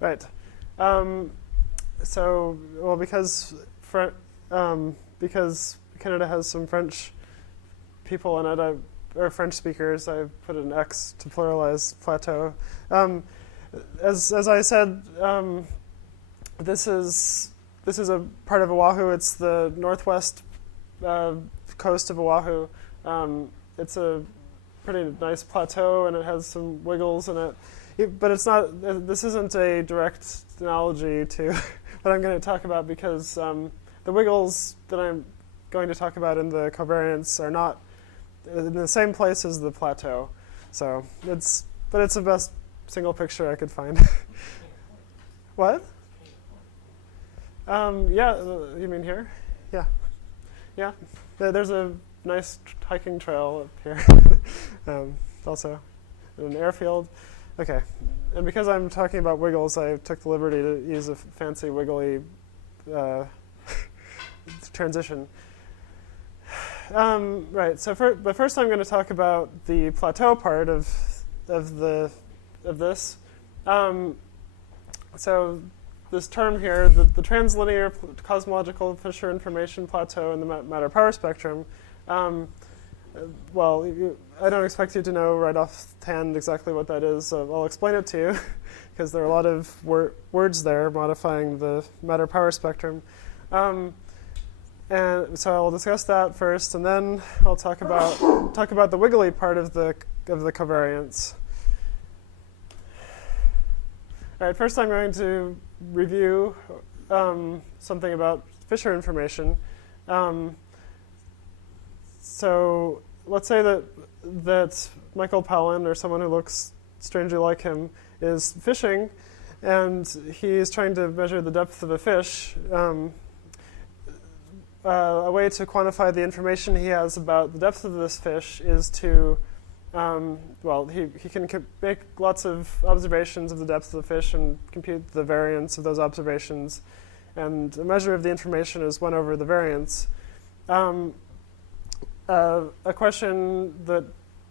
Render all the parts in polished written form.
Right. So, well, because Canada has some French people in it, or French speakers, I put an X to pluralize Plateaux. As I said, this is a part of Oahu. It's the northwest coast of Oahu. It's a pretty nice plateau, and it has some wiggles in it. But it's not. This isn't a direct analogy to what I'm going to talk about, because the wiggles that I'm going to talk about in the covariance are not in the same place as the plateau. So it's the best single picture I could find. What? Yeah, you mean here? Yeah. Yeah. There's a nice hiking trail up here. Also an airfield. Okay. And because I'm talking about wiggles, I took the liberty to use a fancy wiggly transition. Right. So, but first, I'm going to talk about the plateau part of this. So, this term here, the translinear cosmological Fisher information plateau in the matter power spectrum. Well, I don't expect you to know right offhand exactly what that is. So I'll explain it to you, because there are a lot of words there modifying the matter power spectrum. And so I'll discuss that first, and then I'll talk about the wiggly part of the covariance. All right. First, I'm going to review something about Fisher information. So let's say that Michael Palin, or someone who looks strangely like him, is fishing, and he's trying to measure the depth of a fish. A way to quantify the information he has about the depth of this fish is to, he can make lots of observations of the depth of the fish and compute the variance of those observations. And a measure of the information is 1 over the variance. A question that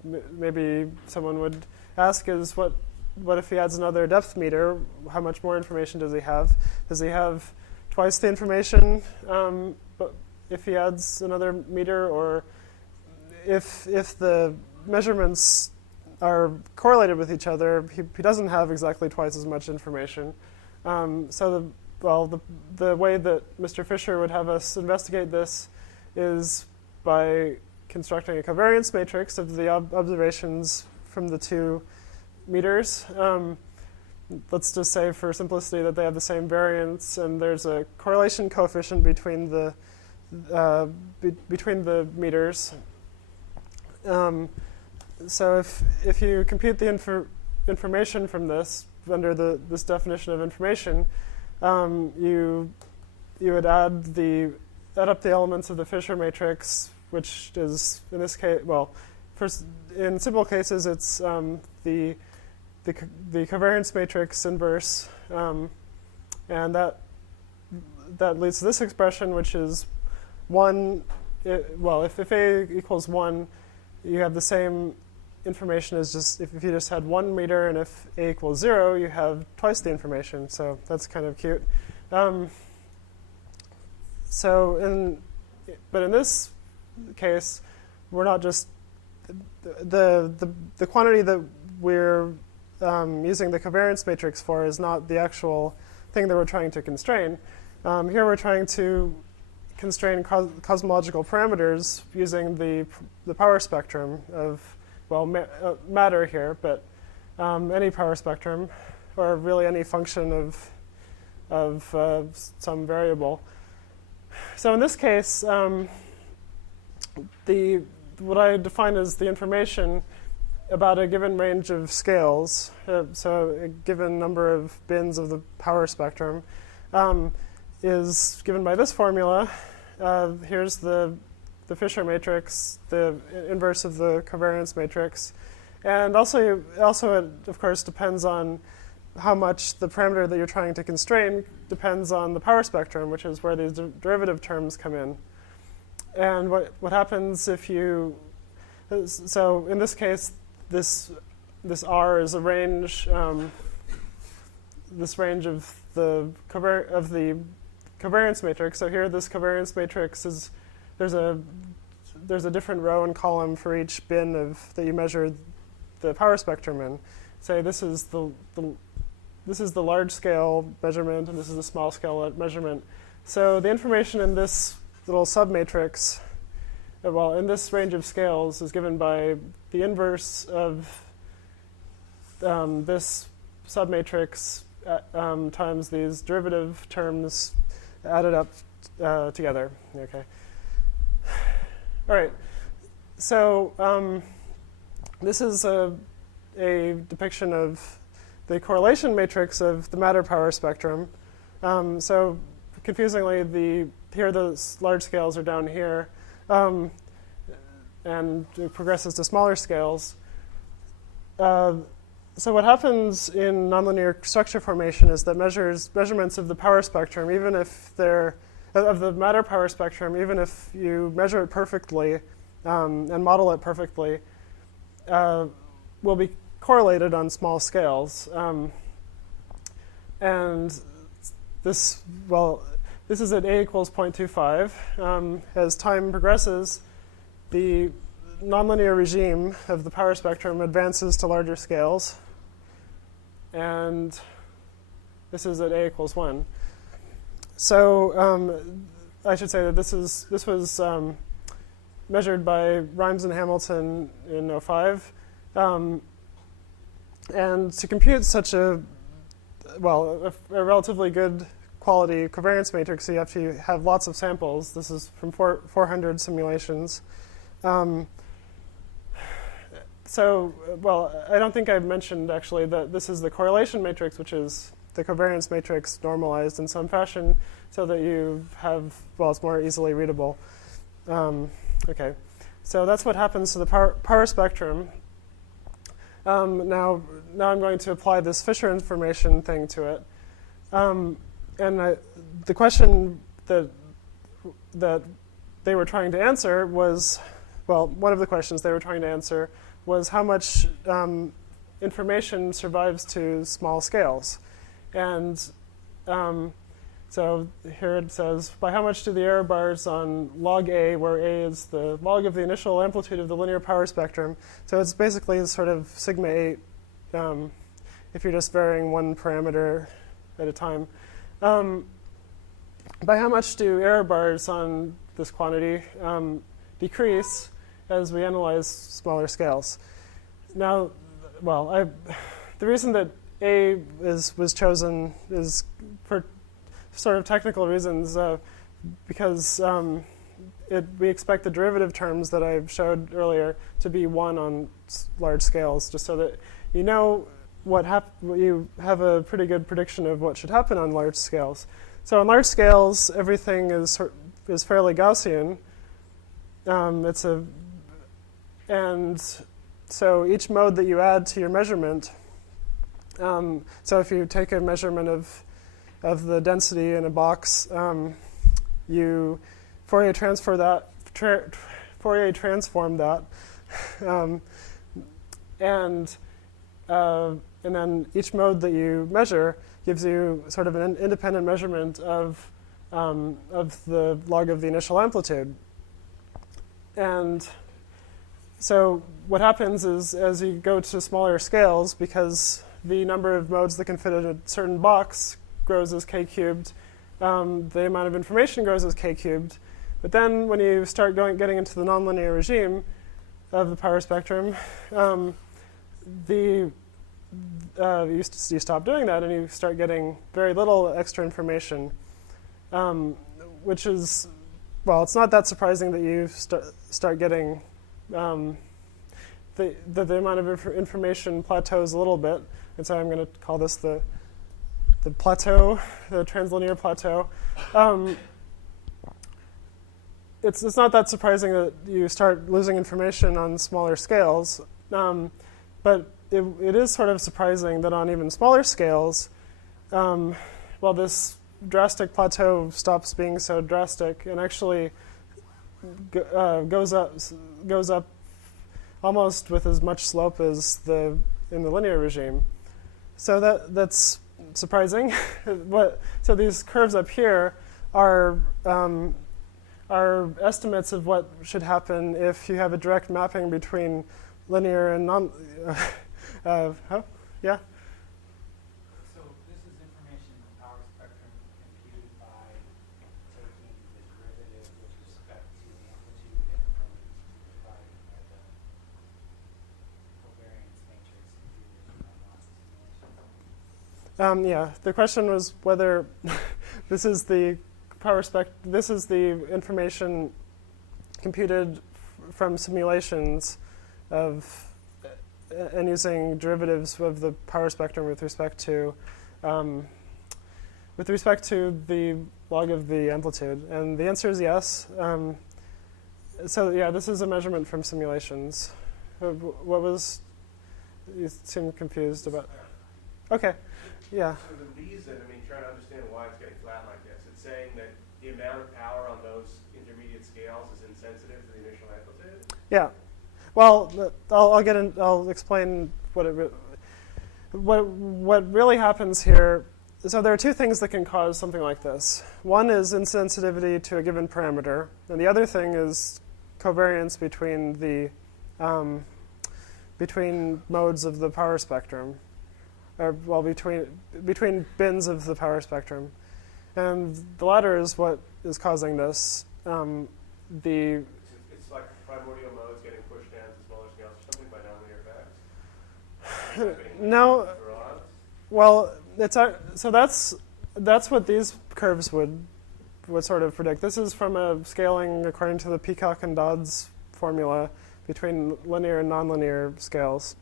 maybe someone would ask is, what if he adds another depth meter? How much more information does he have? Does he have twice the information but if he adds another meter, or if the measurements are correlated with each other, he doesn't have exactly twice as much information. So the way that Mr. Fisher would have us investigate this is by constructing a covariance matrix of the observations from the 2 meters. Let's just say, for simplicity, that they have the same variance, and there's a correlation coefficient between the meters. So if you compute the information from this under this definition of information, you would add up the elements of the Fisher matrix, which is, in this case, in simple cases, it's the covariance matrix inverse, and that leads to this expression, which is 1. If A equals 1, you have the same information as just if you just had 1 meter, and if A equals 0, you have twice the information. So that's kind of cute. But in this case, we're not just the quantity that we're using the covariance matrix for is not the actual thing that we're trying to constrain. Here we're trying to constrain cosmological parameters using the power spectrum of matter here, but any power spectrum, or really any function of some variable. So in this case, what I define as the information about a given range of scales, so a given number of bins of the power spectrum, is given by this formula. Here's the Fisher matrix, the inverse of the covariance matrix. And also it, of course, depends on how much the parameter that you're trying to constrain depends on the power spectrum, which is where these derivative terms come in. And what happens if you... So in this case, this R is a range this range of the covariance matrix. So here, this covariance matrix is there's a different row and column for each bin that you measure the power spectrum in. Say this is the large scale measurement, and this is the small scale measurement. So the information in this little submatrix, well, in this range of scales, is given by the inverse of this submatrix times these derivative terms added up together. Okay. All right. So this is a depiction of the correlation matrix of the matter power spectrum. So confusingly, here the large scales are down here, and it progresses to smaller scales. So what happens in nonlinear structure formation is that measurements of the power spectrum, even if they're of the matter power spectrum, even if you measure it perfectly and model it perfectly, will be correlated on small scales. And this is at a equals 0.25. As time progresses, the nonlinear regime of the power spectrum advances to larger scales. And this is at a equals 1. So I should say that this was measured by Rimes and Hamilton in 2005. And to compute such a relatively good quality covariance matrix, you have to have lots of samples. This is from 400 simulations. I don't think I've mentioned actually that this is the correlation matrix, which is the covariance matrix normalized in some fashion so that you have, it's more easily readable. Okay, so that's what happens to the power spectrum. Now I'm going to apply this Fisher information thing to it. The question that they were trying to answer was, one of the questions they were trying to answer was how much information survives to small scales. And so here it says, by how much do the error bars on log A, where A is the log of the initial amplitude of the linear power spectrum. So it's basically sort of sigma 8 if you're just varying one parameter at a time. By how much do error bars on this quantity decrease as we analyze smaller scales? Now, the reason that A was chosen is for sort of technical reasons, because we expect the derivative terms that I showed earlier to be 1 on large scales, just so that you know you have a pretty good prediction of what should happen on large scales. So on large scales, everything is fairly Gaussian. And so each mode that you add to your measurement, so if you take a measurement of the density in a box, you Fourier transform that, and then each mode that you measure gives you sort of an independent measurement of the log of the initial amplitude. And so what happens is, as you go to smaller scales, because the number of modes that can fit in a certain box grows as k cubed, the amount of information grows as k cubed. But then when you start getting into the nonlinear regime of the power spectrum, you stop doing that and you start getting very little extra information, which is, it's not that surprising that you start getting the amount of information plateaus a little bit. And so I'm going to call this the plateau, the translinear plateau. It's not that surprising that you start losing information on smaller scales, but it is sort of surprising that on even smaller scales, this drastic plateau stops being so drastic and actually goes up almost with as much slope as in the linear regime. So that's surprising. So these curves up here are estimates of what should happen if you have a direct mapping between linear and non. Yeah. So this is information in the power spectrum computed by taking the derivative with respect to the amplitude and dividing by the covariance matrix computed in non-simulation. Yeah. The question was whether this is the This is the information computed from simulations of and using derivatives of the power spectrum with respect to the log of the amplitude, and the answer is yes. So yeah, this is a measurement from simulations. What was you seem confused about? Okay, yeah. So the reason, trying to understand why it's getting flat like this, it's saying that the amount of power on those intermediate scales is insensitive to the initial amplitude? Yeah. Well, I'll explain what really happens here. So there are two things that can cause something like this. One is insensitivity to a given parameter, and the other thing is covariance between modes of the power spectrum, or well, between bins of the power spectrum, and the latter is what is causing this. It's like primordial modes getting pushed down to smaller scales or something by nonlinear effects? No. Well, so that's what these curves would sort of predict. This is from a scaling according to the Peacock and Dodds formula between linear and nonlinear scales.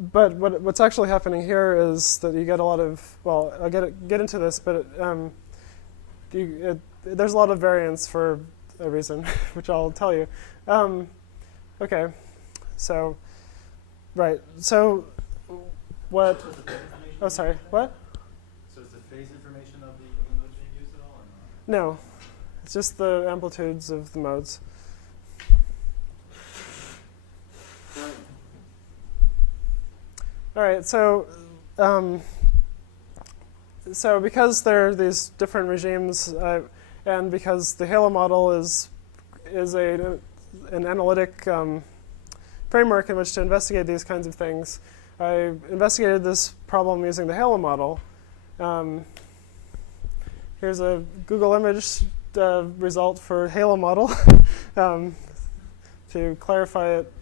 But what's actually happening here is that you get a lot of, well, I'll get into this, but there's a lot of variance for a reason, which I'll tell you. Okay, so, right, so what, oh, sorry, what? So is the phase information of the modes being used at all, or not? No, it's just the amplitudes of the modes. All right, so because there are these different regimes, and because the Halo model is an analytic framework in which to investigate these kinds of things, I investigated this problem using the Halo model. Here's a Google image result for Halo model to clarify it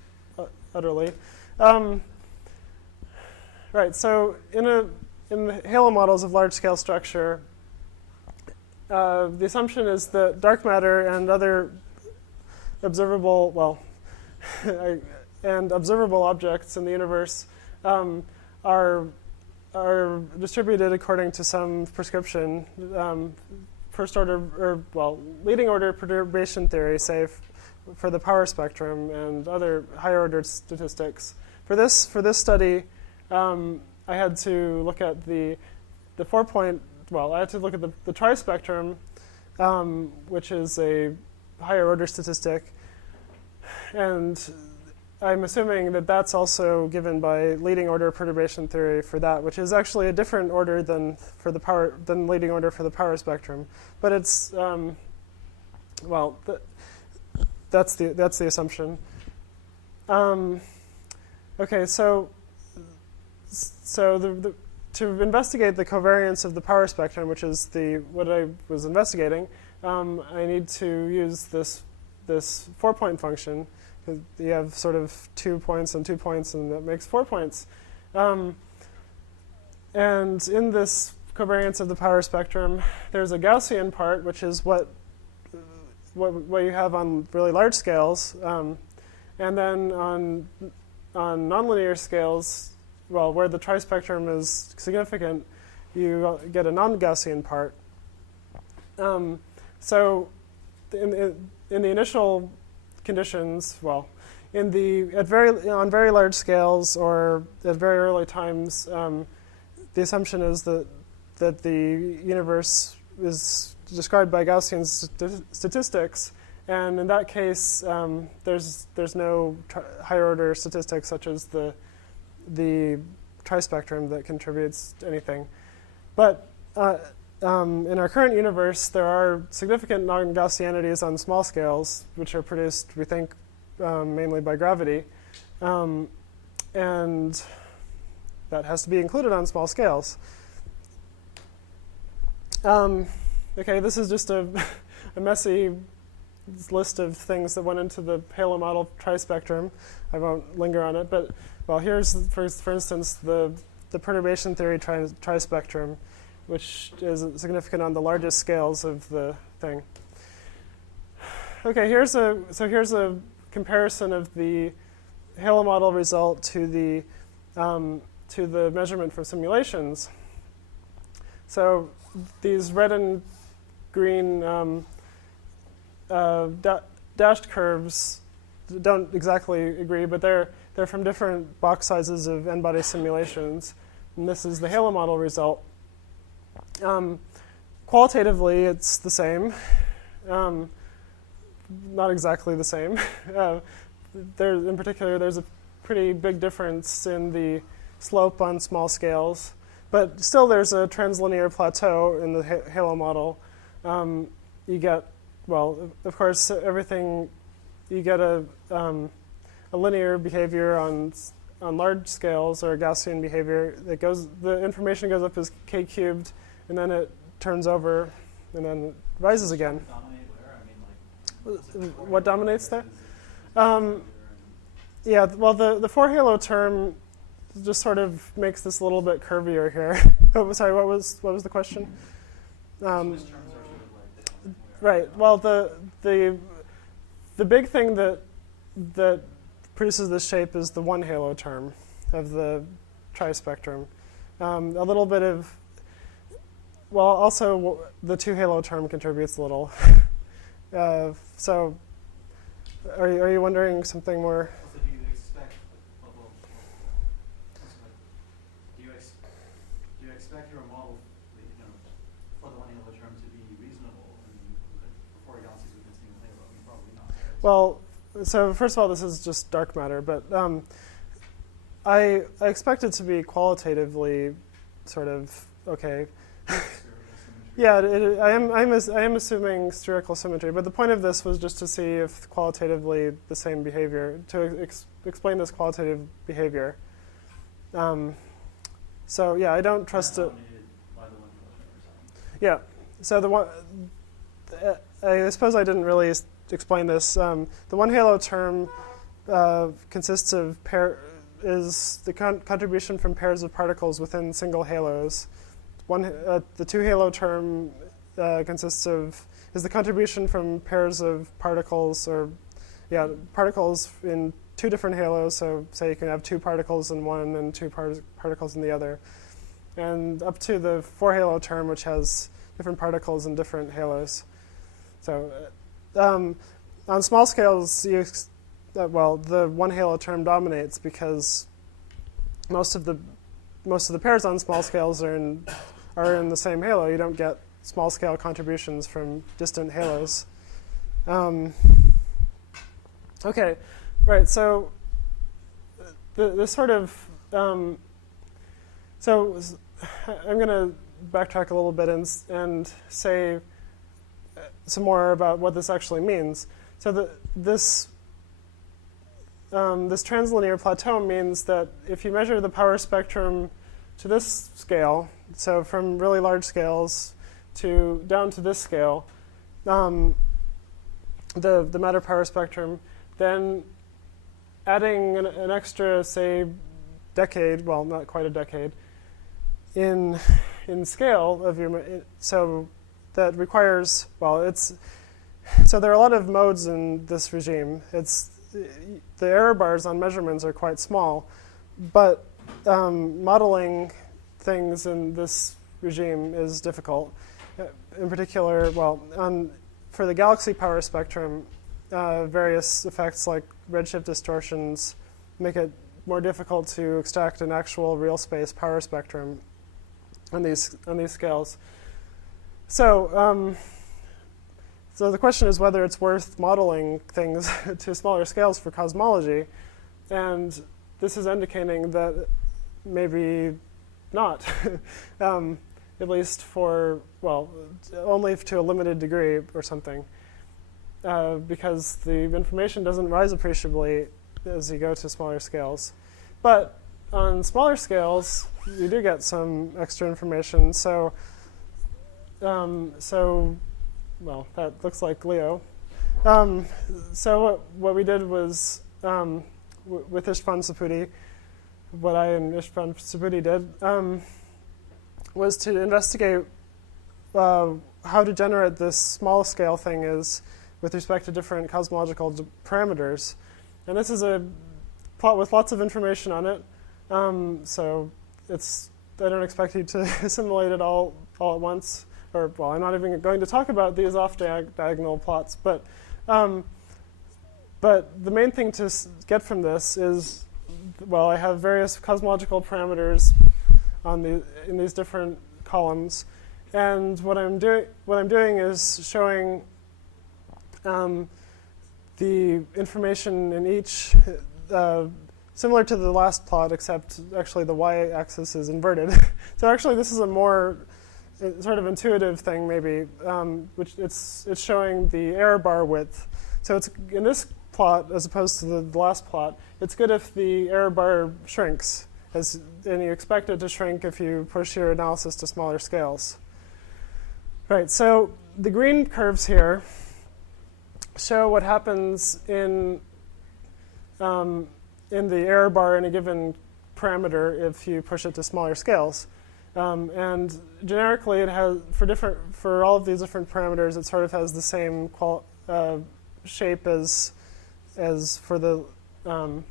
utterly. Right, so in the Halo models of large-scale structure, the assumption is that dark matter and other observable, and observable objects in the universe are distributed according to some prescription, first order, or leading order perturbation theory, say for the power spectrum and other higher order statistics. For this study, I had to look at the 4-point. Well, I had to look at the trispectrum, which is a higher order statistic, and I'm assuming that that's also given by leading order perturbation theory for that, which is actually a different order than leading order for the power spectrum. But it's that's the assumption. Okay, so to investigate the covariance of the power spectrum, which is what I was investigating, I need to use this 4-point function. You have sort of 2 points and 2 points, and that makes 4 points. And in this covariance of the power spectrum, there's a Gaussian part, which is what you have on really large scales, and then on nonlinear scales, where the trispectrum is significant, you get a non-Gaussian part. So in the initial conditions, on very large scales or at very early times, the assumption is that the universe is described by Gaussian statistics, and in that case, there's no higher order statistics such as the trispectrum that contributes to anything. But in our current universe, there are significant non-Gaussianities on small scales, which are produced, we think, mainly by gravity. And that has to be included on small scales. Okay, this is just a messy list of things that went into the halo model trispectrum. I won't linger on it, but well, here's for instance the perturbation theory trispectrum, which is significant on the largest scales of the thing. Okay, here's a comparison of the halo model result to the measurement from simulations. So these red and green dashed curves don't exactly agree, but they're from different box sizes of n-body simulations. And this is the halo model result. Qualitatively, it's the same. Not exactly the same. In particular, there's a pretty big difference in the slope on small scales. But still, there's a translinear plateau in the halo model. You get, well, of course, everything, you get a linear behavior on large scales, or a Gaussian behavior that goes, the information goes up as k cubed, and then it turns over, and then it rises again. What dominates there? Yeah, well, the 4 halo term just sort of makes this a little bit curvier here. Oh, sorry, what was the question? Right. Well, the big thing that produces this shape is the 1 halo term of the trispectrum. A little bit of, well, also the 2 halo term contributes a little. So, are you wondering something more? Also, do you expect your model, for the 1 halo term to be reasonable? For galaxies within a single halo, probably not. Right? Well, so first of all, this is just dark matter, but I expect it to be qualitatively sort of okay. Yeah, I am assuming spherical symmetry, but the point of this was just to see if qualitatively the same behavior, to explain this qualitative behavior. So yeah, I don't trust it. Yeah, so the one, I suppose I didn't really explain this. The 1 halo term consists of is the contribution from pairs of particles within single halos. The 2 halo term is the contribution from pairs of particles, or particles in 2 different halos. So say you can have 2 particles in one and 2 particles in the other, and up to the 4 halo term, which has different particles in different halos. So on small scales, the 1 halo term dominates because most of the pairs on small scales are in the same halo. You don't get small scale contributions from distant halos. Okay, right. So this sort of so I'm going to backtrack a little bit and say some more about what this actually means. So this translinear plateau means that if you measure the power spectrum to this scale, so from really large scales down to this scale, the matter power spectrum, then adding an extra, say, decade, well, not quite a decade, in scale of your, so that requires, so there are a lot of modes in this regime. The error bars on measurements are quite small, but modeling things in this regime is difficult. In particular, for the galaxy power spectrum, various effects like redshift distortions make it more difficult to extract an actual real space power spectrum on these scales. So, so the question is whether it's worth modeling things to smaller scales for cosmology, and this is indicating that maybe not, at least for, well, only to a limited degree or something, because the information doesn't rise appreciably as you go to smaller scales. But on smaller scales, you do get some extra information. So well, that looks like Leo. So what we did was, with Istvan Saputi, what I and Istvan Saputi did was to investigate how degenerate this small scale thing is with respect to different cosmological parameters. And this is a plot with lots of information on it. So I don't expect you to assimilate it all at once. Or, well, I'm not even going to talk about these off-diagonal plots. But the main thing to get from this is, well, I have various cosmological parameters in these different columns. And what I'm doing is showing the information in each, similar to the last plot, except actually the y-axis is inverted. So actually, this is a more sort of intuitive thing, maybe, which it's showing the error bar width. So it's in this plot, as opposed to the last plot, it's good if the error bar shrinks, and you expect it to shrink if you push your analysis to smaller scales. Right. So the green curves here show what happens in the error bar in a given parameter if you push it to smaller scales. And generically, it has for all of these different parameters, it sort of has the same shape as for the log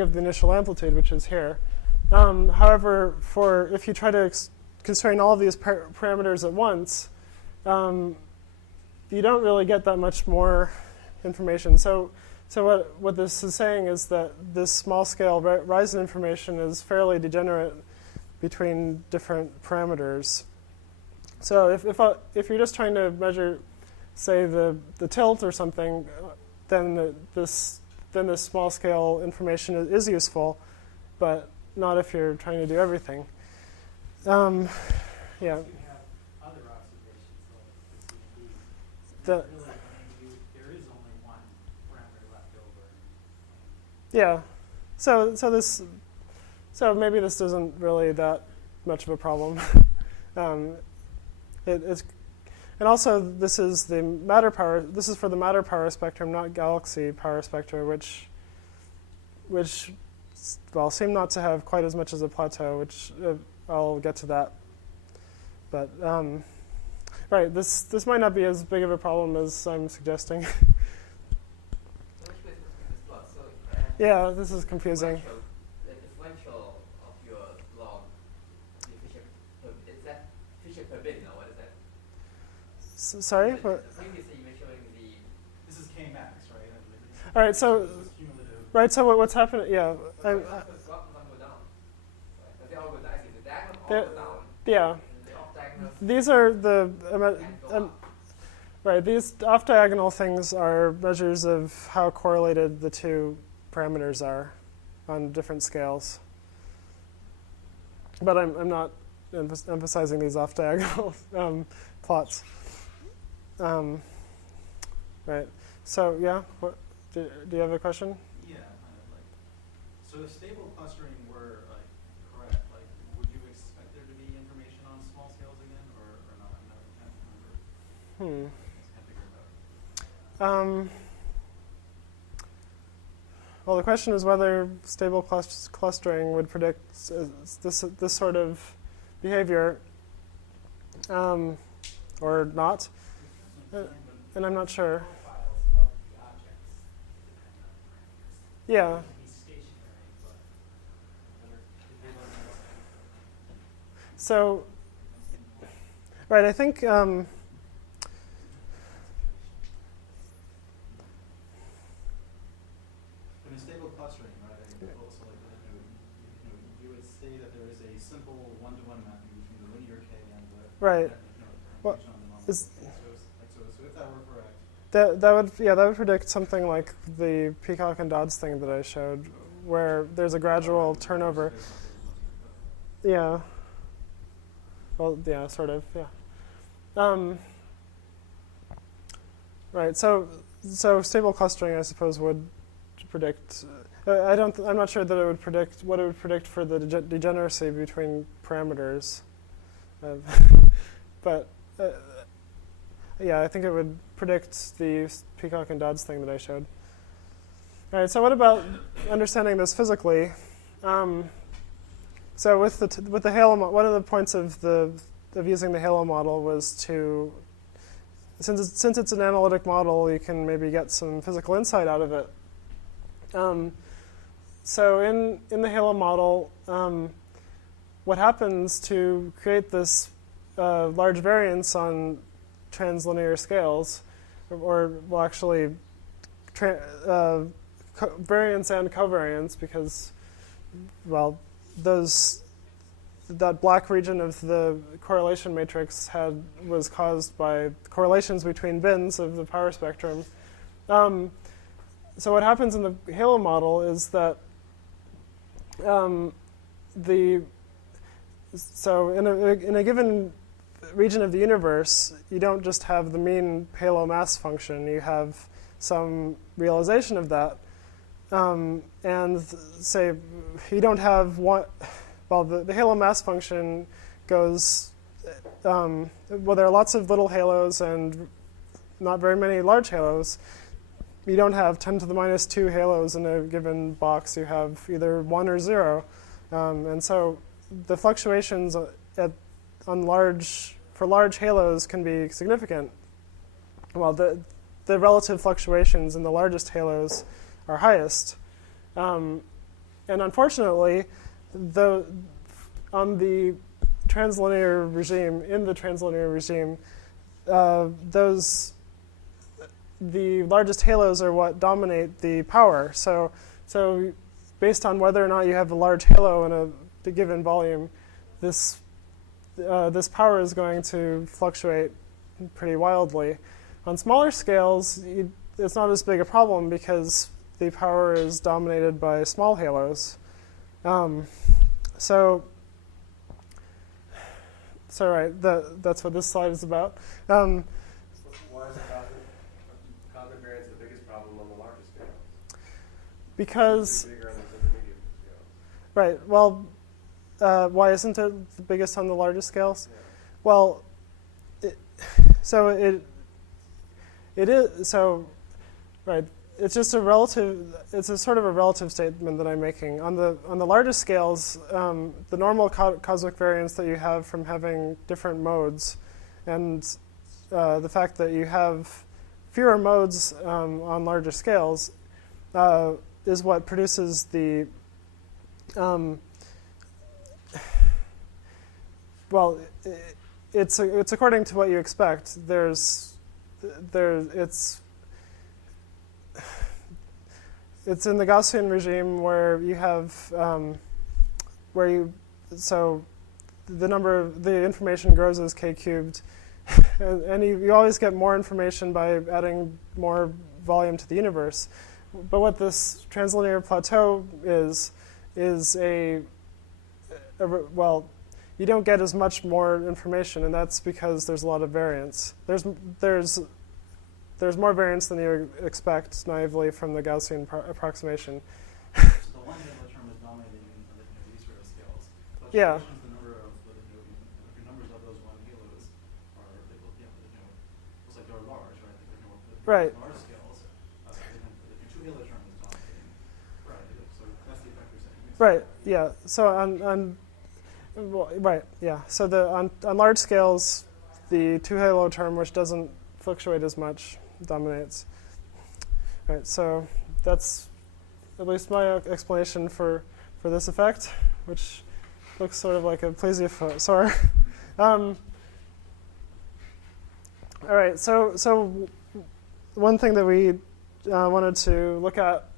of the initial amplitude, which is here. However, if you try to constrain all of these parameters at once, you don't really get that much more information. So what this is saying is that this small scale rise in information is fairly degenerate between different parameters. So if you're just trying to measure, say, the tilt or something, then this small scale information is useful, but not if you're trying to do everything. Yeah. You have other observations like the CMB. Really, there is only one parameter left over. Yeah. So maybe this isn't really that much of a problem. And also, this is the matter power. This is for the matter power spectrum, not galaxy power spectra, which well, seem not to have quite as much as a plateau, which I'll get to that. But right, this might not be as big of a problem as I'm suggesting. Yeah, this is confusing. The differential of your log, is that Fisher per bit, or what is that? Sorry? Previously you were showing This is Kmax, right? All right, so This is cumulative. right, so what's happening? Yeah, the graph go down. Right? They all go down. The diagonal all go down. yeah. The off diagonal. These are the right. These off diagonal things are measures of how correlated the two parameters are on different scales. But I'm not emphasizing these off diagonal plots. Right. So yeah, do you have a question? Yeah, kind of like. So if stable clustering were correct, would you expect there to be information on small scales again, or not? I can't remember. Can't figure it out. Well, the question is whether stable clustering would predict this sort of behavior or not, and I'm not sure. Profiles of the objects depend on parameters. Yeah. They can be stationary, but depend on the So, right, I think In stable clustering, right? Also, you would say that there is a simple one-to-one mapping between the linear K and the right. Well, Well, on the normal. is- So if that were correct, that would predict something like the Peacock and Dodds thing that I showed, where there's a gradual turnover. Yeah. Well, yeah, sort of, yeah. Right, so stable clustering, I suppose, would predict. I'm not sure that it would predict what it would predict for the degeneracy between parameters, but yeah, I think it would predict the Peacock and Dodds thing that I showed. All right, so what about understanding this physically? So with the Halo, one of the points of using the Halo model was to, since it's an analytic model, you can maybe get some physical insight out of it. So in the Halo model, what happens to create this large variance on translinear scales, or well, actually variance and covariance, because, well, that black region of the correlation matrix was caused by correlations between bins of the power spectrum. So what happens in the Halo model is that so in a given region of the universe, you don't just have the mean Halo mass function. You have some realization of that, and say you don't have one. Well, the Halo mass function goes. Well, there are lots of little halos and not very many large halos. You don't have 10 to the minus 2 halos in a given box. You have either 1 or 0. And so the fluctuations for large halos can be significant. Well, the relative fluctuations in the largest halos are highest. And unfortunately, on the translinear regime, the largest halos are what dominate the power. So based on whether or not you have a large halo in a given volume, this power is going to fluctuate pretty wildly. On smaller scales, it's not as big a problem because the power is dominated by small halos. So right, that's what this slide is about. Why is the cosmic variance the biggest problem on the largest scale? Because Bigger on the intermediate scales. right. Well, why isn't it the biggest on the largest scales? Yeah. Well, it is so. Right. It's just it's a sort of a relative statement that I'm making. On the largest scales, the normal cosmic variance that you have from having different modes, and the fact that you have fewer modes on larger scales, is what produces the. Well, it's according to what you expect. It's in the Gaussian regime where you have so the information grows as k cubed, and you always get more information by adding more volume to the universe. But what this translinear plateau is well, you don't get as much more information, and that's because there's a lot of variance. There's more variance than you expect naively from the Gaussian approximation. So the one halo term is dominating in these sort of scales. Yeah. The numbers of those one halos are, looks like they're large, right? Right. Large scales, the two halo term is dominating. Right. So that's the effect you're saying. Right. Yeah. So right. Yeah. So on large scales, the two halo term, which doesn't fluctuate as much, dominates. Right. So that's at least my explanation for this effect, which looks sort of like a plesiosaur. All right. So one thing that we wanted to look at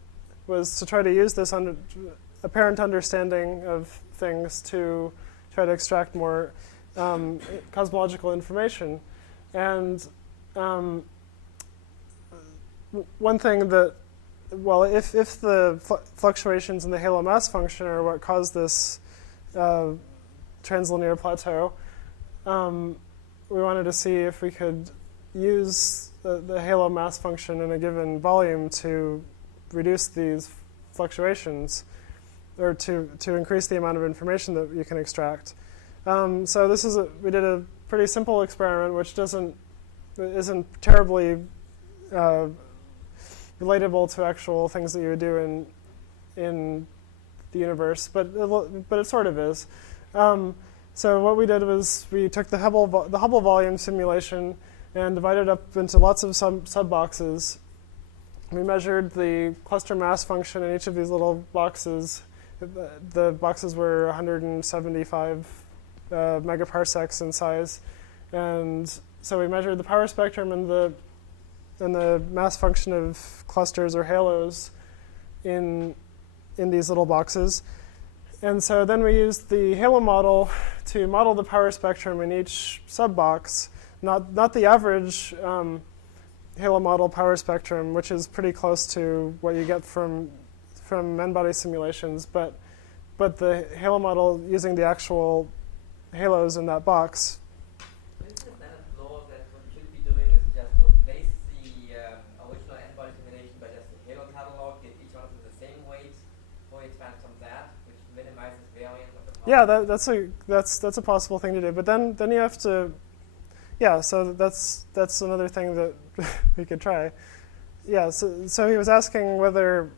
was to try to use this apparent understanding of things to try to extract more cosmological information. And one thing that well, if the fluctuations in the halo mass function are what caused this translinear plateau, we wanted to see if we could use the halo mass function in a given volume to reduce these fluctuations, or to increase the amount of information that you can extract. So we did a pretty simple experiment, which isn't terribly relatable to actual things that you would do in the universe, but it sort of is. So what we did was we took the Hubble volume simulation and divided up into lots of sub-boxes. We measured the cluster mass function in each of these little boxes. The boxes were 175 megaparsecs in size, and so we measured the power spectrum and the mass function of clusters or halos in these little boxes. And so then we used the halo model to model the power spectrum in each sub-box, not the average halo model power spectrum, which is pretty close to what you get from n-body simulations, but the halo model using the actual halos in that box. Isn't it then a flaw that what you should be doing is just replace the original n-body simulation by just the halo catalog, give each one of them the same weight, or expand from that, which minimizes variance of the power? Yeah, that's a possible thing to do. But then you have to, yeah. So that's another thing that we could try. Yeah. So he was asking whether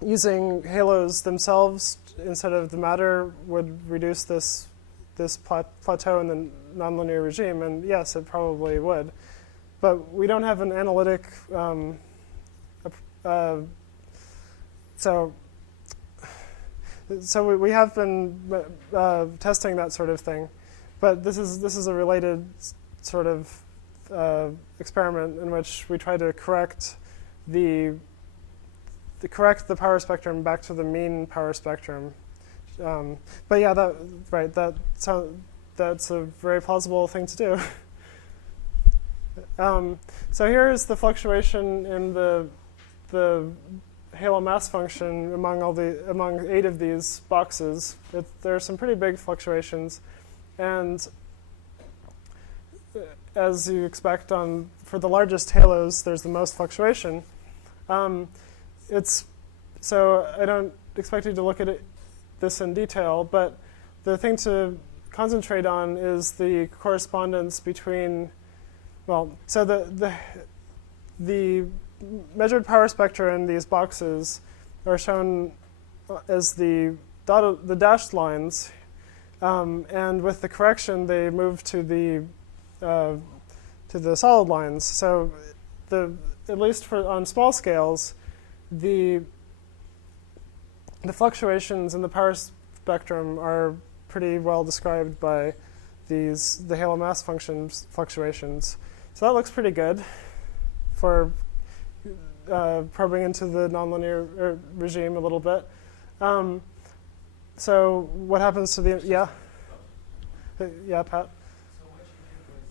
using halos themselves instead of the matter would reduce this plateau in the nonlinear regime, and yes, it probably would. But we don't have an analytic. So we have been testing that sort of thing, but this is a related sort of experiment in which we try to correct the power spectrum back to the mean power spectrum. But yeah, that's a very plausible thing to do. So here is the fluctuation in the halo mass function among 8 of these boxes. There are some pretty big fluctuations, and as you expect for the largest halos, there's the most fluctuation. So I don't expect you to look at this in detail, but the thing to concentrate on is the correspondence between, so the measured power spectra in these boxes are shown as the dashed lines, and with the correction, they move to the solid lines. So at least on small scales, the fluctuations in the power spectrum are pretty well described by the halo mass function fluctuations. So that looks pretty good for probing into the nonlinear regime a little bit. So what happens to the, yeah, Pat? So what you did was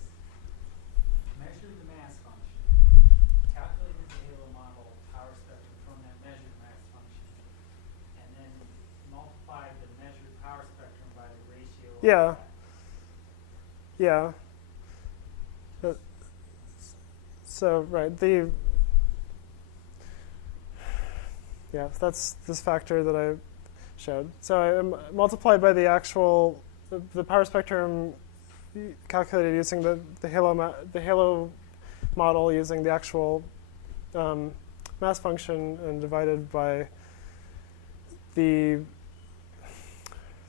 measure the mass function, calculated the halo model power spectrum from that measured mass function, and then multiplied the measured power spectrum by the ratio of Yeah. that. Yeah. So that's this factor that I showed. So I multiplied by the power spectrum calculated using the halo model using the actual mass function, and divided by the.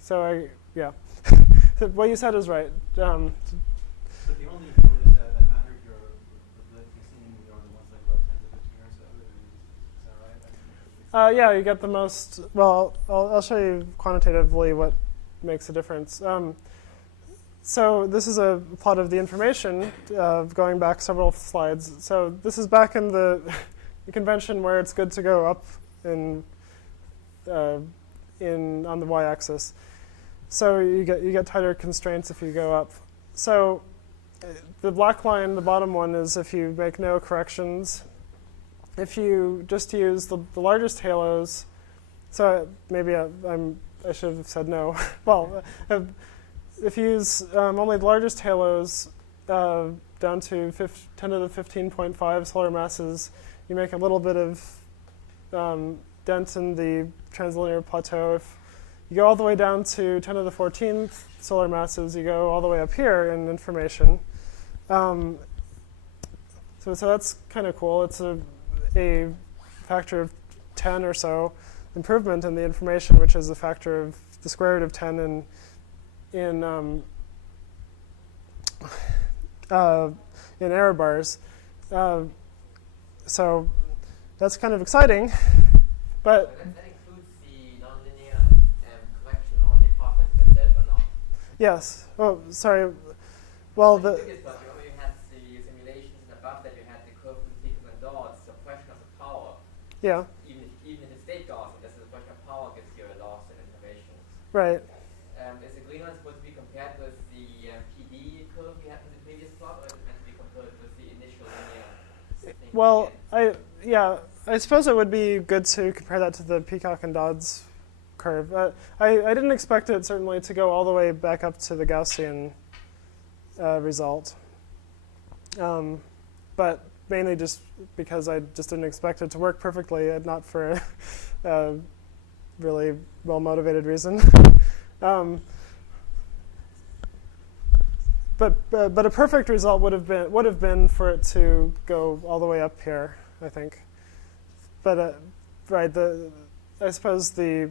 So what you said is right. But the only notice that matter here, the are the ones that go 10 to 15 or so. Is that right? Yeah, you get the most. Well, I'll show you quantitatively what makes a difference. So this is a plot of the information going back several slides. So this is back in the convention where it's good to go up on the y-axis. So you get tighter constraints if you go up. So the black line, the bottom one, is if you make no corrections. If you just use the largest halos, so maybe I should have said no. Well, if you use only the largest halos down to 10 to the 15.5 solar masses, you make a little bit of dent in the translinear plateau. If you go all the way down to 10 to the 14th solar masses, you go all the way up here in information. So that's kind of cool. It's a factor of 10 or so improvement in the information, which is a factor of the square root of 10 in error bars. So that's kind of exciting, but So that includes the nonlinear correction on the path itself or not? yes. Oh, sorry. Well, The previous part, remember you had the simulations, and above that you had the curve with peaks and dots, suppression of the power. yeah, Even in the state Gaussian, this is a question of power gives you a loss in information. right. Is the green one supposed to be compared with the PD curve you had in the previous plot, or is it meant to be compared with the initial linear thing? Well, again? I suppose it would be good to compare that to the Peacock and Dodds curve. I didn't expect it certainly to go all the way back up to the Gaussian result, but mainly just because I just didn't expect it to work perfectly, and not for a really well-motivated reason. But a perfect result would have been for it to go all the way up here, I think. But right, I suppose the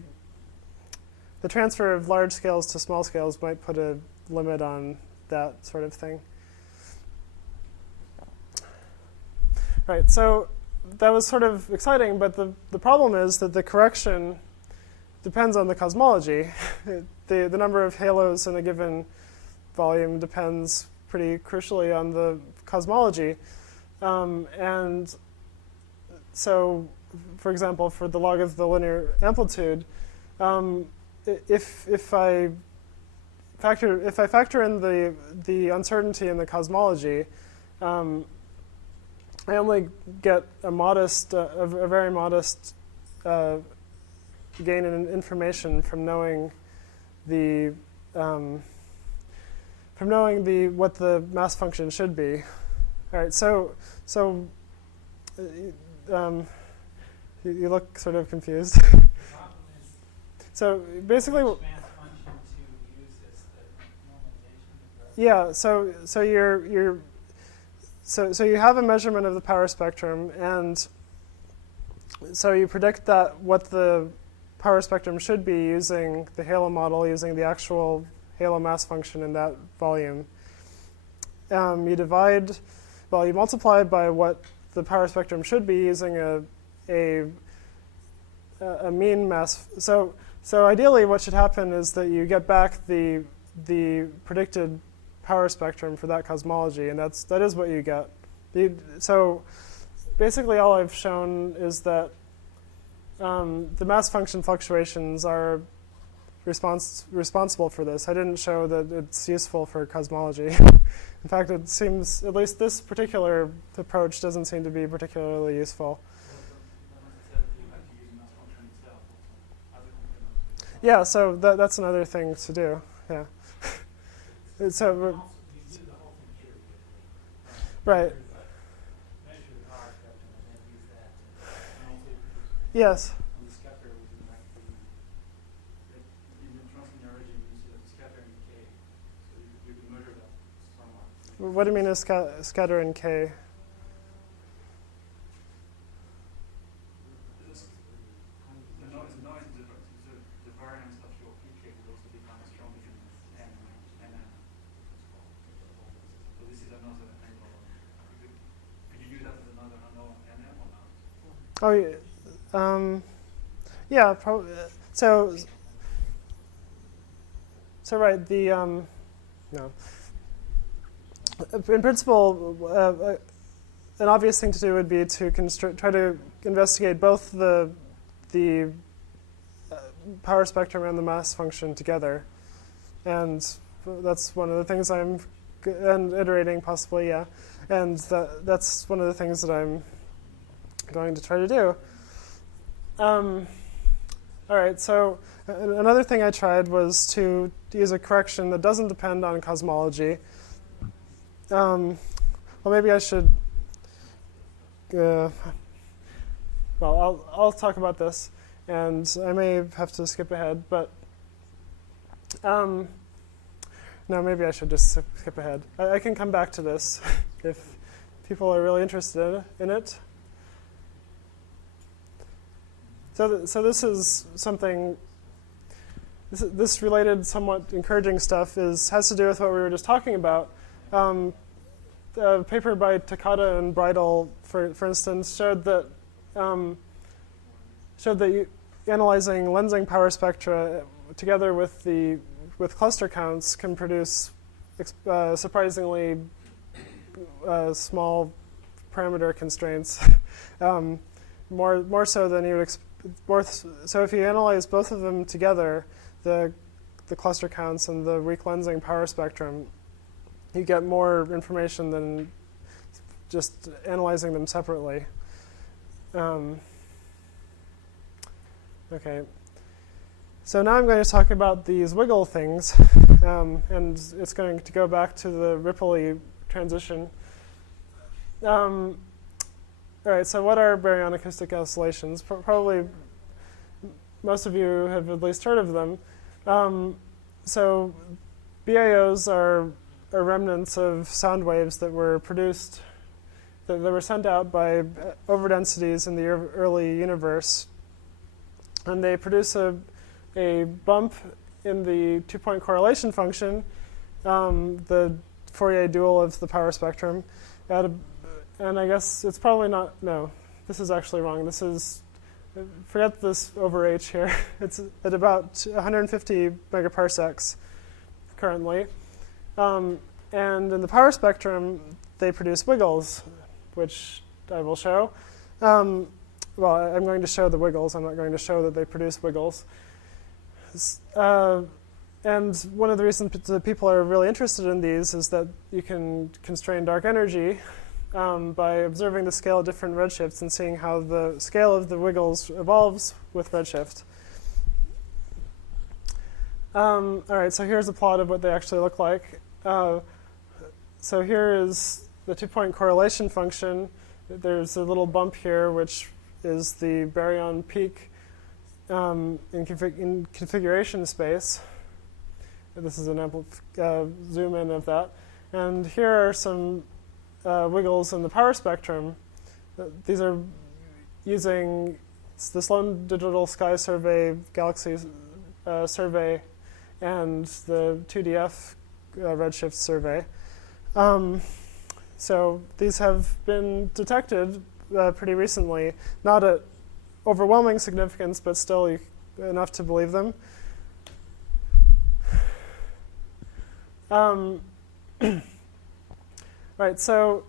transfer of large scales to small scales might put a limit on that sort of thing. Right, so that was sort of exciting, but the problem is that the correction depends on the cosmology. The number of halos in a given volume depends pretty crucially on the cosmology. And so, for example, for the log of the linear amplitude, if I factor in the uncertainty in the cosmology, I only get a very modest gain in information from knowing what the mass function should be. All right, so you look sort of confused. The problem is So basically, which mass function to use as the normalization. yeah. So you have a measurement of the power spectrum, and so you predict that what the power spectrum should be using the halo model, using the actual halo mass function in that volume. You multiply by what the power spectrum should be using a mean mass. So ideally, what should happen is that you get back the predicted power spectrum for that cosmology, and that is what you get. So basically, all I've shown is that the mass function fluctuations are responsible for this. I didn't show that it's useful for cosmology. In fact, it seems, at least this particular approach doesn't seem to be particularly useful. Yeah, so that's another thing to do. Yeah. So, You do the whole thing here. right. Measure the power spectrum and then use that. And also Yes. On the scatter, we can actually, in the translinear regime, you see that the scatter and decay. So you can measure that somewhat. What do you mean is scatter in K? The noise is different. So the variance of your PK will also become stronger in N and N. So this is another angle. Could you use that as another unknown NM or not? Oh, yeah, probably. So right, no. In principle, an obvious thing to do would be to try to investigate both the power spectrum and the mass function together, and that's one of the things I'm and iterating possibly, yeah. And that's one of the things that I'm going to try to do. All right, so another thing I tried was to use a correction that doesn't depend on cosmology. Well, maybe I should. Well, I'll talk about this, and I may have to skip ahead, but no, maybe I should just skip ahead. I can come back to this if people are really interested in it. So this is something. This related, somewhat encouraging stuff has to do with what we were just talking about. A paper by Takata and Bridle, for instance, showed that analyzing lensing power spectra together with cluster counts can produce surprisingly small parameter constraints, more so than you would expect. So if you analyze both of them together, the cluster counts and the weak lensing power spectrum, you get more information than just analyzing them separately. Okay. So now I'm going to talk about these wiggle things, and it's going to go back to the Ripley transition. All right, so what are baryon acoustic oscillations? Probably most of you have at least heard of them. So BAOs are remnants of sound waves that were produced, that were sent out by overdensities in the early universe. And they produce a bump in the two-point correlation function, the Fourier dual of the power spectrum, and I guess it's probably not, no, this is actually wrong. This is, forget this over h here. It's at about 150 megaparsecs currently. And in the power spectrum, they produce wiggles, which I will show. Well, I'm going to show the wiggles. I'm not going to show that they produce wiggles. And one of the reasons that people are really interested in these is that you can constrain dark energy by observing the scale of different redshifts and seeing how the scale of the wiggles evolves with redshift. All right, so here's a plot of what they actually look like. So here is the two-point correlation function. There's a little bump here, which is the baryon peak in configuration space. This is an zoom in of that. And here are some wiggles in the power spectrum. These are using the Sloan Digital Sky Survey Galaxy survey and the 2DF redshift survey. So these have been detected pretty recently, not at overwhelming significance, but still enough to believe them. Right, so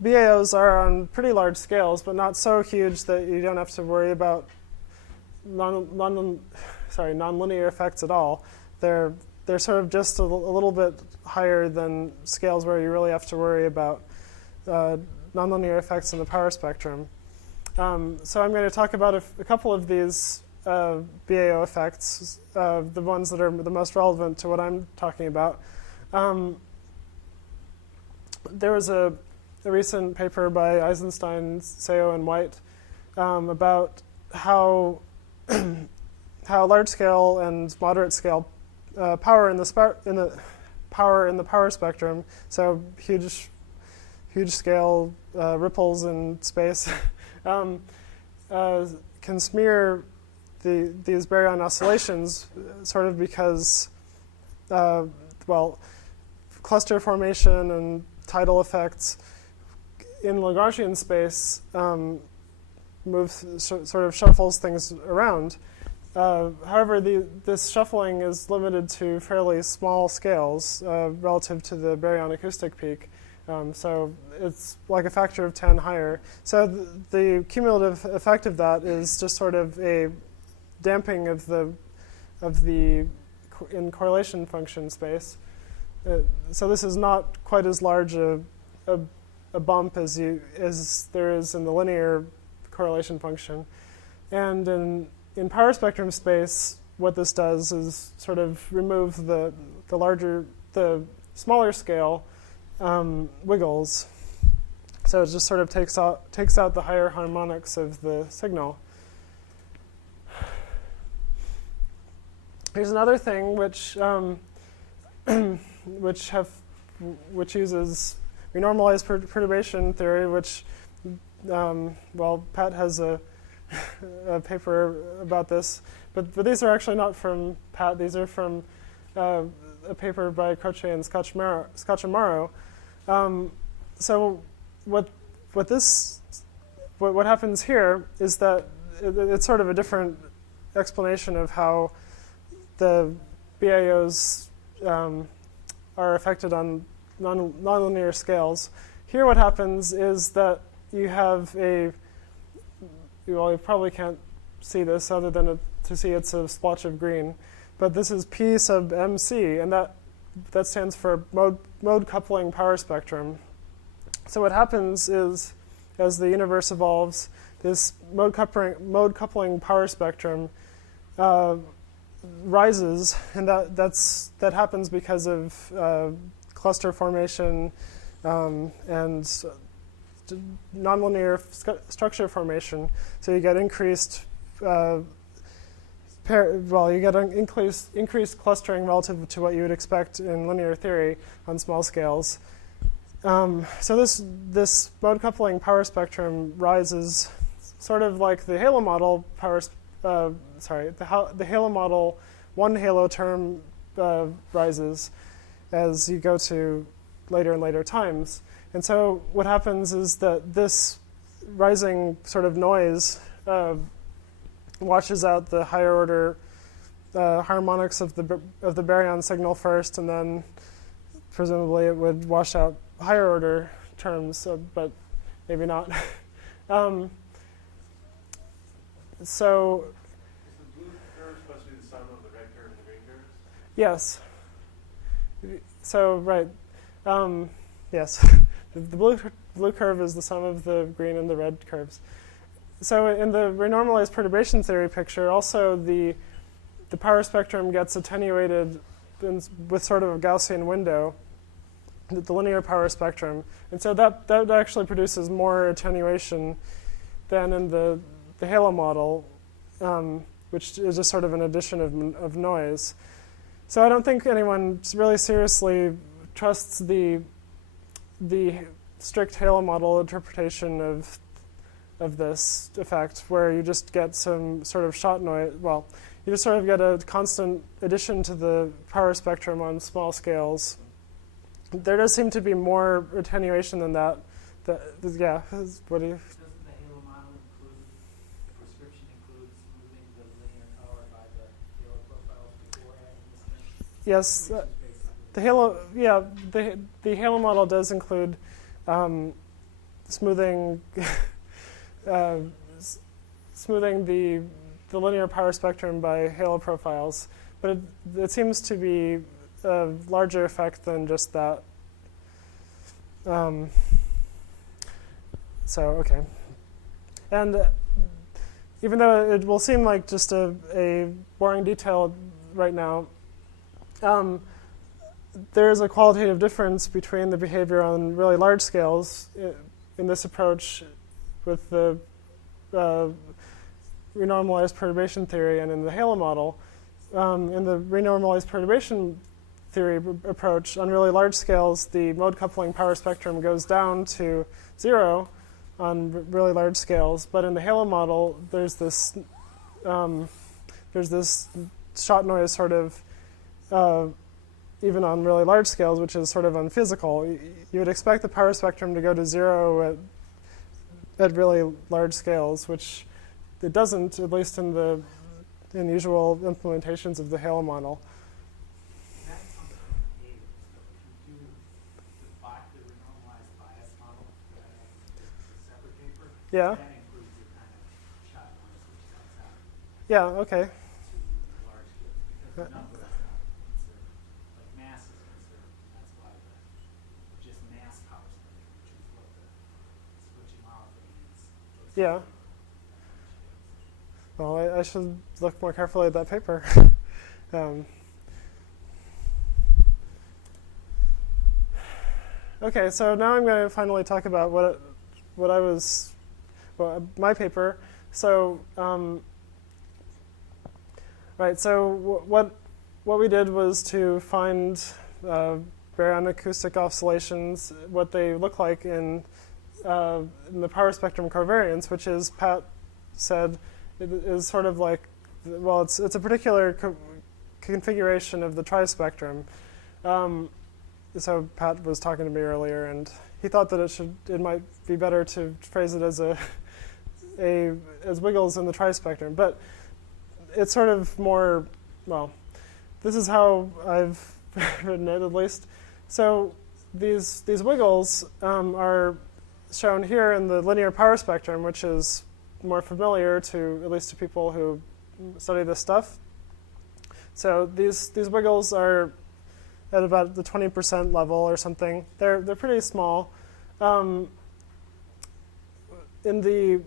BAOs are on pretty large scales, but not so huge that you don't have to worry about nonlinear effects at all. They're sort of just a little bit higher than scales where you really have to worry about nonlinear effects in the power spectrum. So I'm going to talk about a couple of these BAO effects, the ones that are the most relevant to what I'm talking about. There was a recent paper by Eisenstein, Seo, and White about how large scale and moderate scale power in the power spectrum, so huge scale ripples in space, can smear these baryon oscillations, sort of because, well, cluster formation and tidal effects in Lagrangian space sort of shuffles things around. However, this shuffling is limited to fairly small scales relative to the baryon acoustic peak. So it's like a factor of 10 higher. So the cumulative effect of that is just sort of a damping of the in correlation function space. So this is not quite as large a bump as there is in the linear correlation function. And in power spectrum space, what this does is sort of remove the smaller scale wiggles. So it just sort of takes out the higher harmonics of the signal. Here's another thing which uses renormalized perturbation theory, which Pat has a paper about this, but these are actually not from Pat. These are from a paper by Crocce and Scoccimarro. So what happens here is that it's sort of a different explanation of how the BAOs are affected on nonlinear scales. Here what happens is that you have you probably can't see this other than to see it's a splotch of green, but this is P sub MC, and that stands for mode coupling power spectrum. So what happens is, as the universe evolves, this mode coupling power spectrum rises, and that happens because of cluster formation and nonlinear structure formation. So you get increased increased clustering relative to what you would expect in linear theory on small scales. So this mode coupling power spectrum rises sort of like the halo model the halo model one halo term rises as you go to later and later times. And so what happens is that this rising sort of noise washes out the higher order harmonics of the baryon signal first, and then presumably it would wash out higher order terms, but maybe not. So is the blue curve supposed to be the sum of the red curve and the green curves? Yes. So right. Yes. The blue curve is the sum of the green and the red curves. So in the renormalized perturbation theory picture, also the power spectrum gets attenuated with sort of a Gaussian window, the linear power spectrum. And so that actually produces more attenuation than in the halo model, which is just sort of an addition of noise. So I don't think anyone really seriously trusts the strict halo model interpretation of this effect, where you just get some sort of shot noise. Well, you just sort of get a constant addition to the power spectrum on small scales. There does seem to be more attenuation than that. Yeah, what do you? Doesn't the halo model include, the prescription includes moving the linear power by the halo profiles before adding this thing? Yes, the halo model does include smoothing smoothing the linear power spectrum by halo profiles, but it seems to be a larger effect than just that. So okay, and even though it will seem like just a boring detail right now, there is a qualitative difference between the behavior on really large scales in this approach with the renormalized perturbation theory and in the halo model. In the renormalized perturbation theory approach, on really large scales, the mode coupling power spectrum goes down to 0 on really large scales. But in the halo model, there's this shot noise sort of even on really large scales, which is sort of unphysical. You would expect the power spectrum to go to 0 at really large scales, which it doesn't, at least in the usual implementations of the halo model. That comes from behavior. So if you do the renormalized bias model, that is a separate paper, Yeah. that includes the kind of shot noise which comes out Yeah, okay. to large scales, because the number is not conserved, like mass is conserved, not Yeah. Well, I should look more carefully at that paper. Okay, so now I'm going to finally talk about my paper. So, right. So what we did was to find baryon acoustic oscillations, what they look like in the power spectrum covariance, which is, Pat said, it is sort of like, well, it's a particular configuration of the trispectrum. So Pat was talking to me earlier, and he thought that it might be better to phrase it as as wiggles in the trispectrum. But it's sort of more, well, this is how I've written it at least. So these wiggles are shown here in the linear power spectrum, which is more familiar to at least to people who study this stuff. So these wiggles are at about the 20% level or something. They're pretty small. In the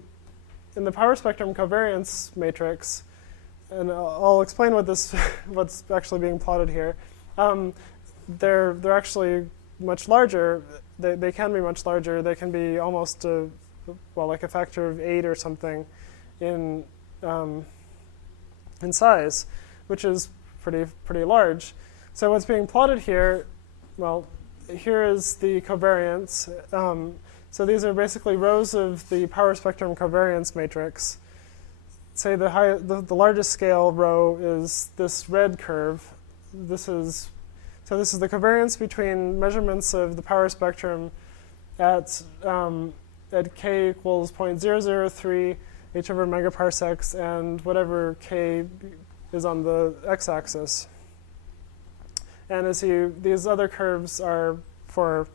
power spectrum covariance matrix, and I'll explain what's actually being plotted here. They're actually much larger. They can be much larger. They can be almost like a factor of 8 or something in size, which is pretty large. So what's being plotted here, well, here is the covariance. So these are basically rows of the power spectrum covariance matrix. Say the largest scale row is this red curve. This is the covariance between measurements of the power spectrum at k equals 0.003 h over megaparsecs and whatever k is on the x-axis. And these other curves are for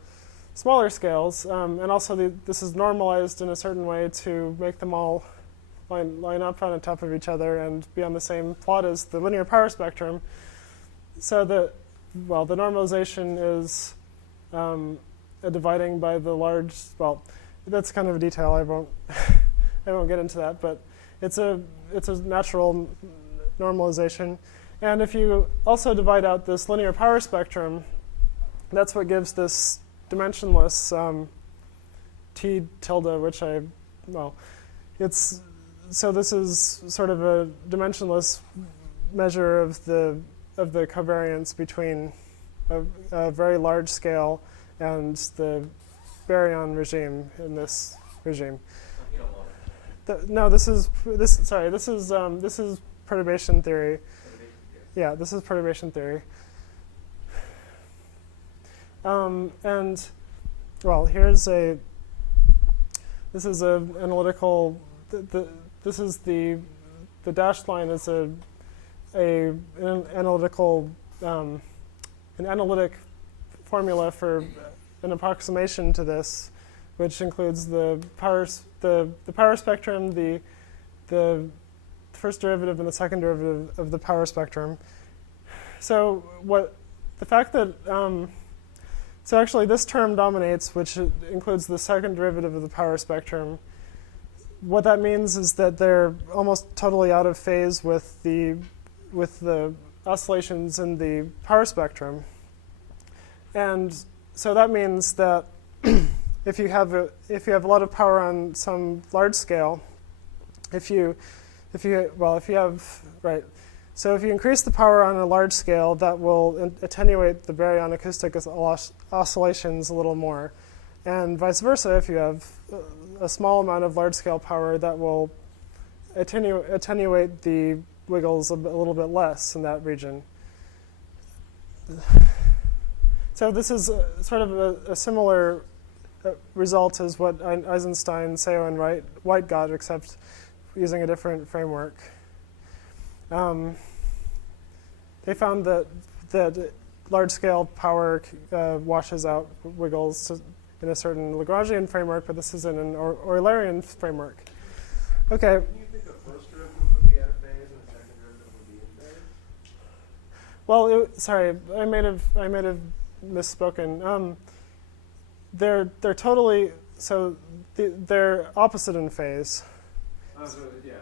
smaller scales, and also this is normalized in a certain way to make them all line up on top of each other and be on the same plot as the linear power spectrum. So the normalization is a dividing by the large. Well, that's kind of a detail. I won't get into that, but it's a natural normalization. And if you also divide out this linear power spectrum, that's what gives this dimensionless T tilde, which so this is sort of a dimensionless measure of the covariance between a very large scale and the baryon regime in this regime. This is perturbation theory. Yeah, this is perturbation theory. And well, this is an analytical. This is the dashed line is an analytical an analytic formula for an approximation to this, which includes the power spectrum, the first derivative and the second derivative of the power spectrum. So the fact that so actually this term dominates, which includes the second derivative of the power spectrum. What that means is that they're almost totally out of phase with the oscillations in the power spectrum. And so that means that if you have a lot of power on some large scale, if you increase the power on a large scale, that will attenuate the baryon acoustic oscillations a little more. And vice versa, if you have a small amount of large-scale power, that will attenuate the wiggles a little bit less in that region. So this is sort of a similar result as what Eisenstein, Seo, and White got, except using a different framework. They found that large-scale power washes out wiggles in a certain Lagrangian framework, but this is in an Eulerian framework. Okay. Do you think the first derivative would be out of phase and the second derivative would be in phase? Well, sorry, I may have misspoken. They're totally. they're opposite in phase. Yeah.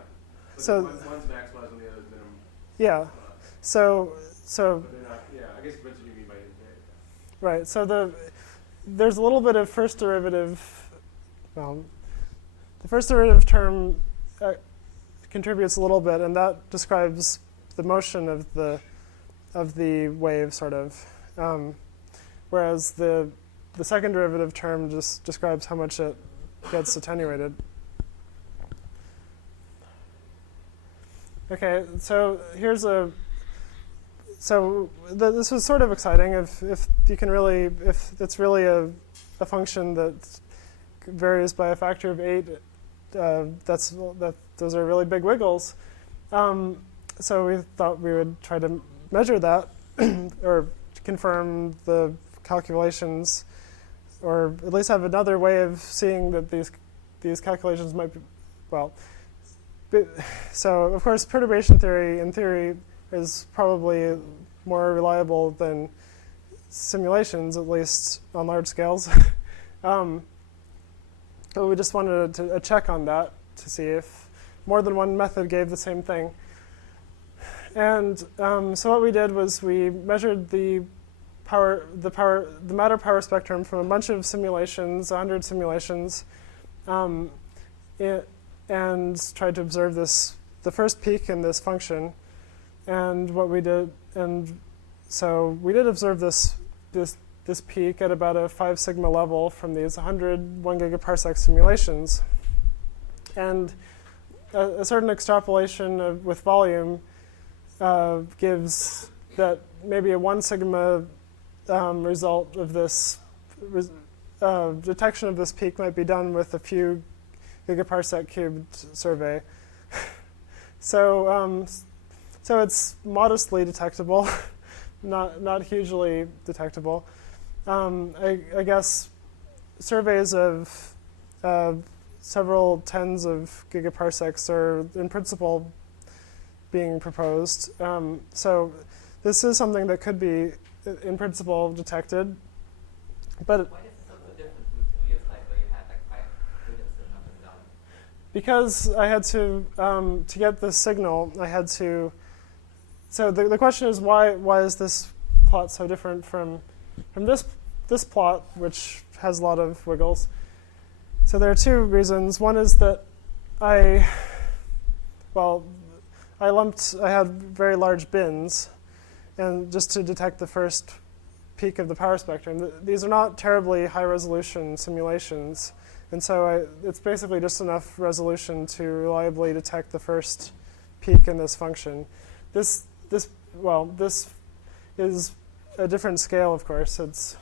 So one's maximized and the other's minimum. Yeah. So. But they're not. Yeah. I guess it depends what you mean by in phase. Right. So there's a little bit of first derivative. Well, the first derivative term contributes a little bit, and that describes the motion of the wave, sort of. Whereas the second derivative term just describes how much it gets attenuated. Okay, so here's this was sort of exciting. If it's really a function that varies by a factor of 8, those are really big wiggles. So we thought we would try to measure that or confirm the calculations, or at least have another way of seeing that these calculations might be, well. So of course, perturbation theory in theory is probably more reliable than simulations, at least on large scales. But we just wanted a check on that to see if more than one method gave the same thing. And so what we did was we measured the matter power spectrum from a bunch of simulations, 100 simulations, and tried to observe the first peak in this function. And what we did, so we did observe this peak at about a 5 sigma level from these 100 1 gigaparsec simulations. And a certain extrapolation with volume gives that maybe a 1 sigma result of this detection of this peak might be done with a few gigaparsec cubed survey. So it's modestly detectable, not hugely detectable. I guess surveys of several tens of gigaparsecs are in principle being proposed. So this is something that could be in principle detected, but why is this so different from the previous slide where you had like 5 units and up and down? because I had to get this signal, I had to. So the question is why is this plot so different from this plot, which has a lot of wiggles? So there are two reasons. One is that I had very large bins, and just to detect the first peak of the power spectrum. These are not terribly high-resolution simulations, and so it's basically just enough resolution to reliably detect the first peak in this function. This is a different scale, of course. It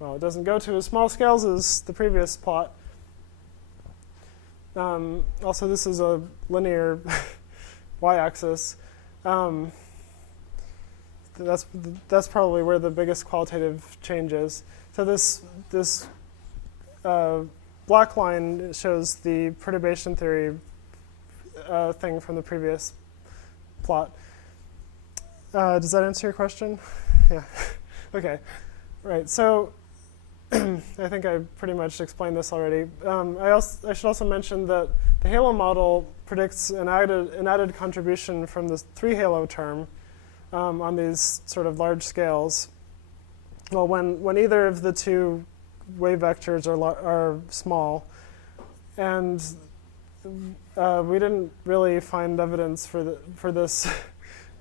doesn't go to as small scales as the previous plot. Also, this is a linear y-axis. That's probably where the biggest qualitative change is. So this black line shows the perturbation theory thing from the previous plot. Does that answer your question? Yeah. Okay. Right. So I think I pretty much explained this already. I should also mention that the halo model predicts an added contribution from the 3 halo term on these sort of large scales. Well, when either of the two wave vectors are small, and we didn't really find evidence for this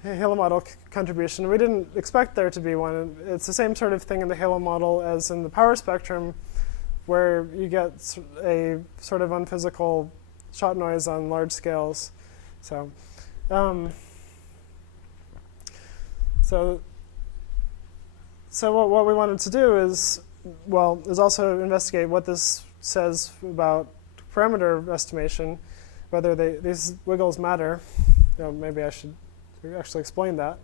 halo model contribution. We didn't expect there to be one. It's the same sort of thing in the halo model as in the power spectrum, where you get a sort of unphysical shot noise on large scales. So what we wanted to do is also investigate what this says about parameter estimation, whether these wiggles matter. Maybe I should actually explain that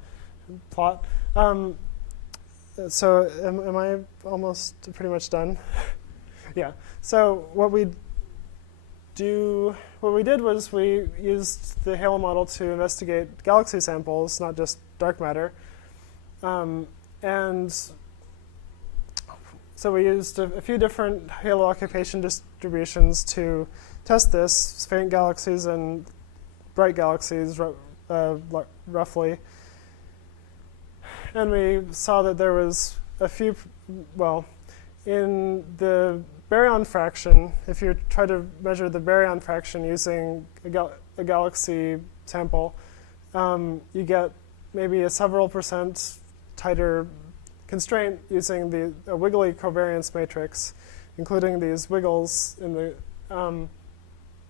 plot. So am I almost pretty much done? Yeah. So what we did was we used the halo model to investigate galaxy samples, not just dark matter. And so So we used a few different halo occupation distributions to test this, faint galaxies and bright galaxies, roughly. And we saw that there was a few, well, in the baryon fraction, if you try to measure the baryon fraction using a galaxy sample, you get maybe a several percent tighter constraint using a wiggly covariance matrix, including these wiggles in the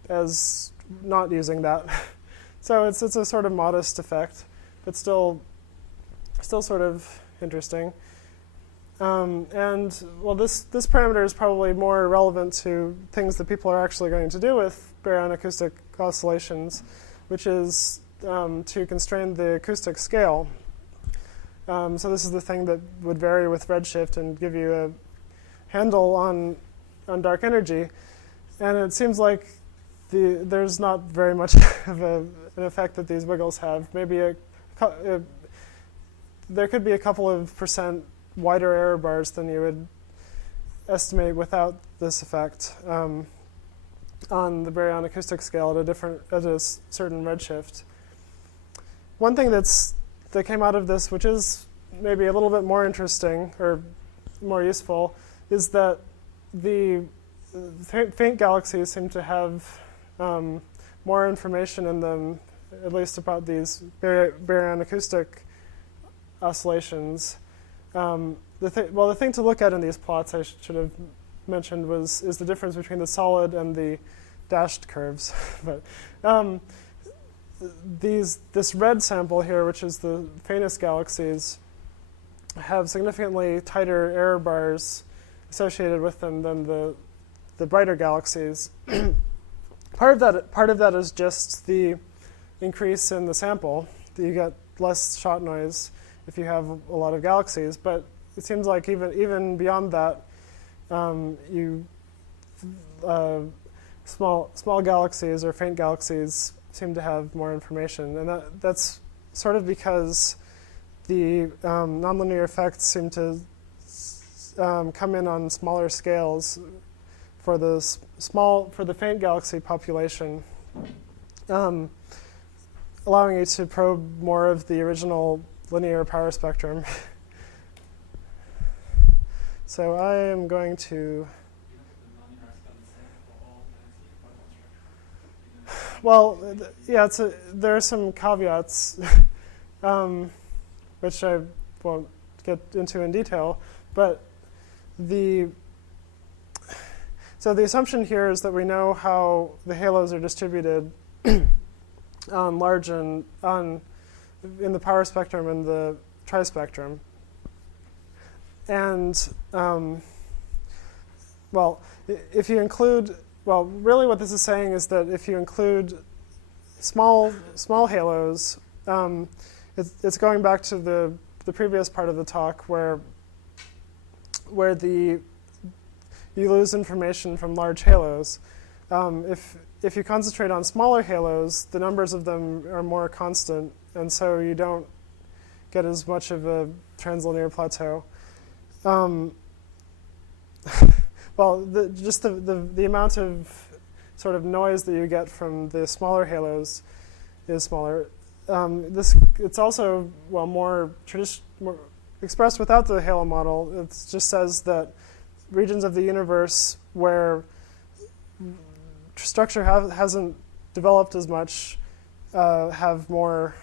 as not using that. So it's a sort of modest effect, but still sort of interesting. And well, this parameter is probably more relevant to things that people are actually going to do with baryon acoustic oscillations, which is to constrain the acoustic scale. So this is the thing that would vary with redshift and give you a handle on dark energy. And it seems like there's not very much of an effect that these wiggles have. Maybe there could be a couple of % wider error bars than you would estimate without this effect on the baryon acoustic scale at a certain redshift. One thing that came out of this, which is maybe a little bit more interesting or more useful, is that the faint galaxies seem to have more information in them, at least about these baryon acoustic oscillations. The thing to look at in these plots, I should have mentioned, is the difference between the solid and the dashed curves. But this red sample here, which is the faintest galaxies, have significantly tighter error bars associated with them than the brighter galaxies. Part of that is just the increase in the sample. You get less shot noise if you have a lot of galaxies, but it seems like even beyond that, small galaxies or faint galaxies seem to have more information, and that's sort of because the nonlinear effects seem to come in on smaller scales for the faint galaxy population, allowing you to probe more of the original linear power spectrum. So I am going to. Well, yeah, there are some caveats, which I won't get into in detail, but so the assumption here is that we know how the halos are distributed on large and in the power spectrum and the trispectrum. And if you include, really what this is saying is that if you include small halos, it's going back to the previous part of the talk where you lose information from large halos. If you concentrate on smaller halos, the numbers of them are more constant, and so you don't get as much of a translinear plateau. Just the amount of sort of noise that you get from the smaller halos is smaller. It's also more expressed without the halo model. It just says that regions of the universe where structure hasn't developed as much have more,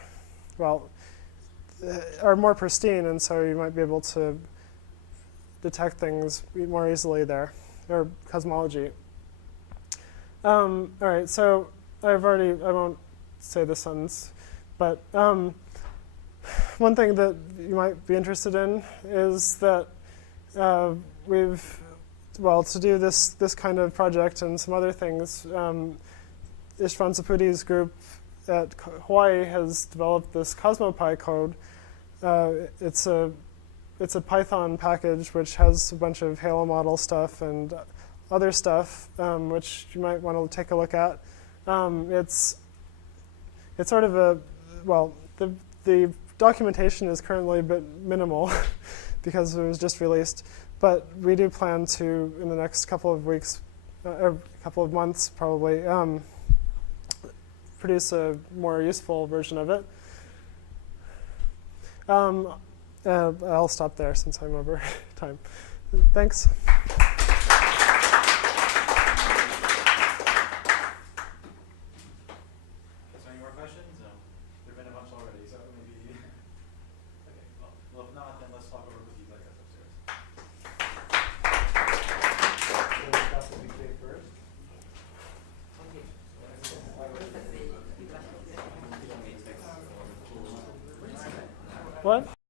are more pristine, and so you might be able to detect things more easily there, or cosmology. All right, so I won't say this sentence, but one thing that you might be interested in is that to do this kind of project and some other things, Istvan Saputi's group at Hawaii has developed this CosmoPy code. It's a Python package which has a bunch of halo model stuff and other stuff, which you might want to take a look at. It's sort of the documentation is currently a bit minimal because it was just released. But we do plan to, in the next couple of weeks, or a couple of months probably, produce a more useful version of it. I'll stop there since I'm over time. Thanks. Any more questions? There've been a bunch already, so maybe. Okay. Well, if not, then let's talk over cookies like us upstairs. What?